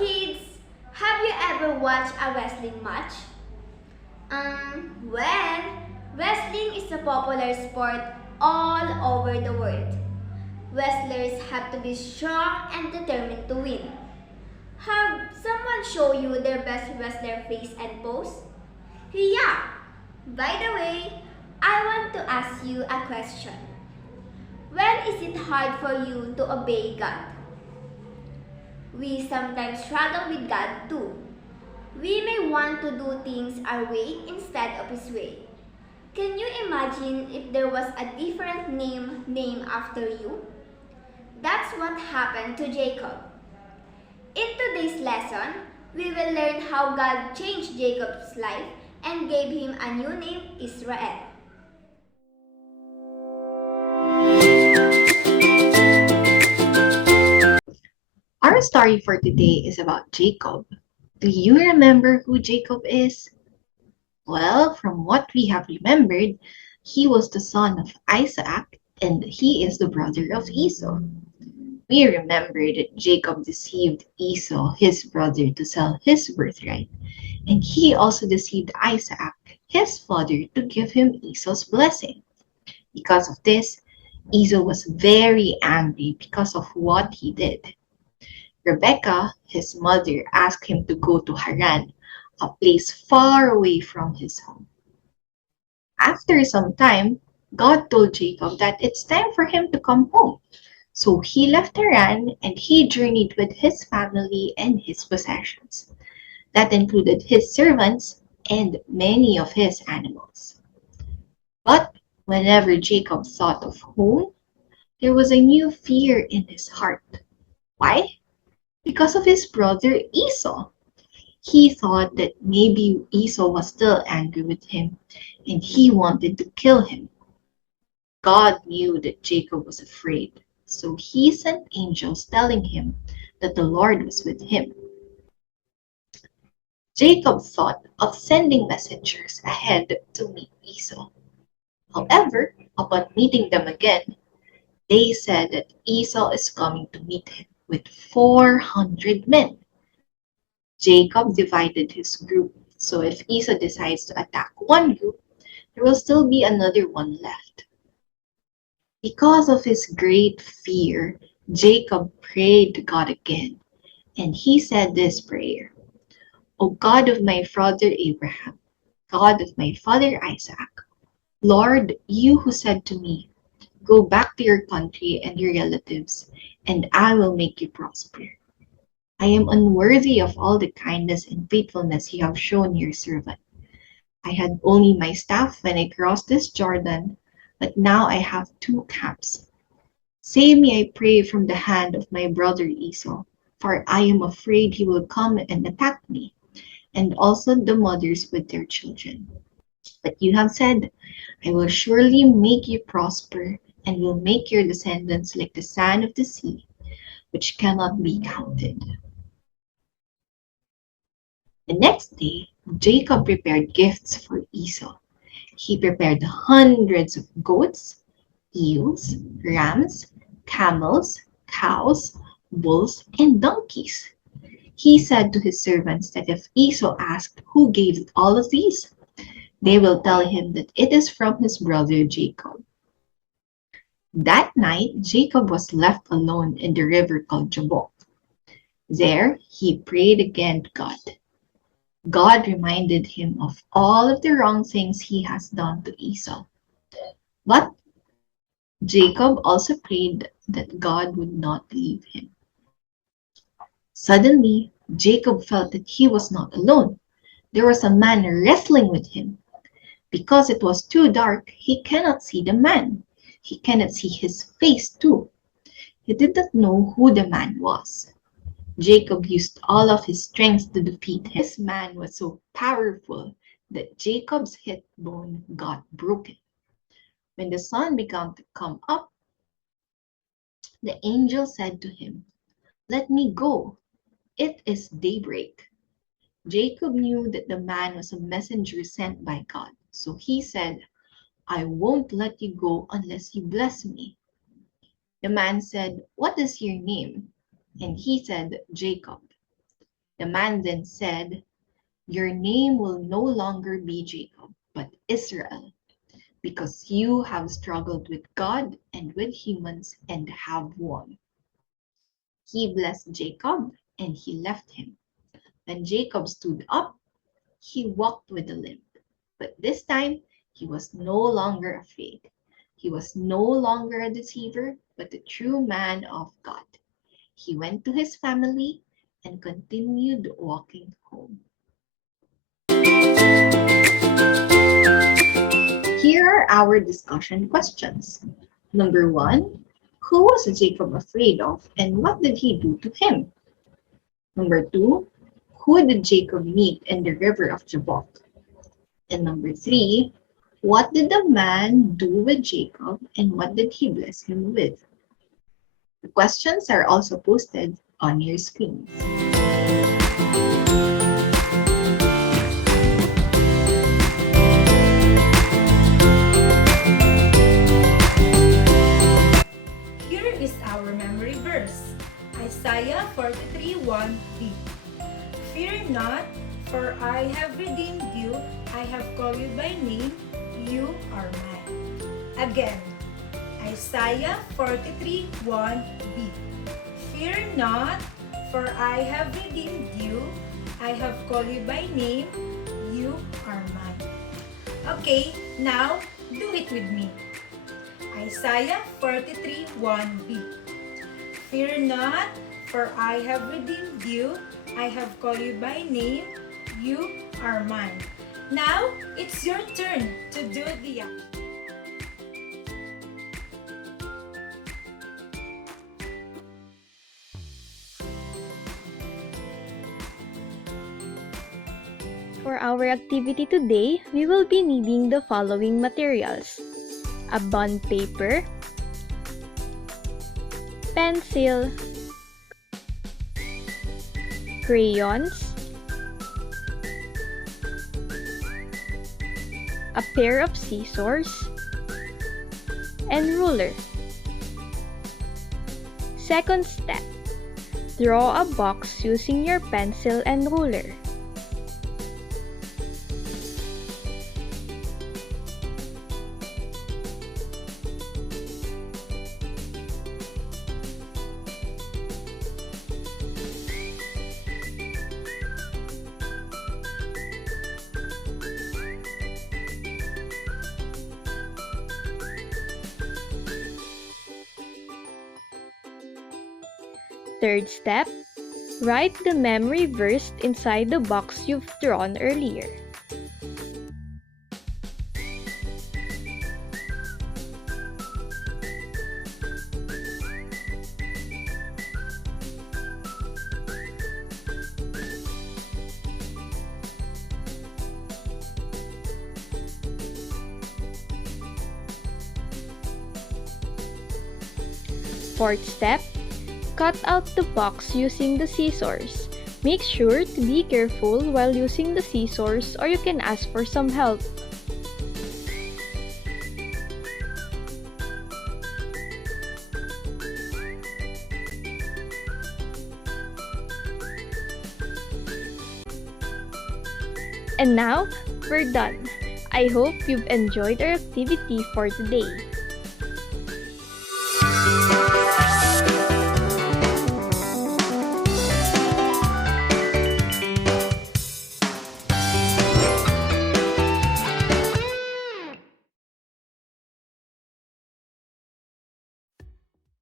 Kids, have you ever watched a wrestling match? Well, wrestling is a popular sport all over the world. Wrestlers have to be strong and determined to win. Have someone show you their best wrestler face and pose? Yeah. By the way, I want to ask you a question. When is it hard for you to obey God? We sometimes struggle with God too. We may want to do things our way instead of His way. Can you imagine if there was a different name named after you? That's what happened to Jacob. In today's lesson, we will learn how God changed Jacob's life and gave him a new name, Israel. Our story for today is about Jacob. Do you remember who Jacob is? Well, from what we have remembered, he was the son of Isaac and he is the brother of Esau. We remember that Jacob deceived Esau, his brother, to sell his birthright, and he also deceived Isaac, his father, to give him Esau's blessing. Because of this, Esau was very angry because of what he did. Rebekah, his mother, asked him to go to Haran, a place far away from his home. After some time, God told Jacob that it's time for him to come home. So he left Haran and he journeyed with his family and his possessions. That included his servants and many of his animals. But whenever Jacob thought of home, there was a new fear in his heart. Why? Because of his brother Esau. He thought that maybe Esau was still angry with him and he wanted to kill him. God knew that Jacob was afraid, so he sent angels telling him that the Lord was with him. Jacob thought of sending messengers ahead to meet Esau. However, upon meeting them again, they said that Esau is coming to meet him with 400 men. Jacob divided his group, so if Esau decides to attack one group, there will still be another one left. Because of his great fear, Jacob prayed to God again, and he said this prayer: O God of my father Abraham, God of my father Isaac, Lord, you who said to me, go back to your country and your relatives, and I will make you prosper. I am unworthy of all the kindness and faithfulness you have shown your servant. I had only my staff when I crossed this Jordan, but now I have two camps. Save me, I pray, from the hand of my brother Esau, for I am afraid he will come and attack me, and also the mothers with their children. But you have said, I will surely make you prosper, and will make your descendants like the sand of the sea, which cannot be counted. The next day, Jacob prepared gifts for Esau. He prepared hundreds of goats, ewes, rams, camels, cows, bulls, and donkeys. He said to his servants that if Esau asked who gave all of these, they will tell him that it is from his brother Jacob. That night, Jacob was left alone in the river called Jabbok. There, he prayed again to God. God reminded him of all of the wrong things he has done to Esau. But Jacob also prayed that God would not leave him. Suddenly, Jacob felt that he was not alone. There was a man wrestling with him. Because it was too dark, he cannot see the man. He cannot see his face too. He did not know who the man was. Jacob used all of his strength to defeat him. This man was so powerful that Jacob's hip bone got broken. When the sun began to come up, the angel said to him, let me go. It is daybreak. Jacob knew that the man was a messenger sent by God. So he said, I won't let you go unless you bless me. The man said, what is your name? And he said, Jacob. The man then said, "Your name will no longer be Jacob, but Israel, because you have struggled with God and with humans and have won." He blessed Jacob and he left him. When Jacob stood up, he walked with a limp. But this time, he was no longer afraid. He was no longer a deceiver, but a true man of God. He went to his family and continued walking home. Here are our discussion questions. Number one, who was Jacob afraid of and what did he do to him? Number two, who did Jacob meet in the river of Jabbok? And number three, what did the man do with Jacob and what did he bless him with? The questions are also posted on your screens. Here is our memory verse, Isaiah 43:1b. Fear not, for I have redeemed you, I have called you by name, you are mine. Again, Isaiah 43:1b. Fear not, for I have redeemed you, I have called you by name, you are mine. Okay, now do it with me. Isaiah 43:1b. Fear not, for I have redeemed you, I have called you by name, you are mine. Now, it's your turn to do the action. For our activity today, we will be needing the following materials: a bond paper, pencil, crayons, a pair of scissors, and ruler. Second step, draw a box using your pencil and ruler. Third step, write the memory verse inside the box you've drawn earlier. Fourth step, cut out the box using the scissors. Make sure to be careful while using the scissors or you can ask for some help. And now, we're done. I hope you've enjoyed our activity for today.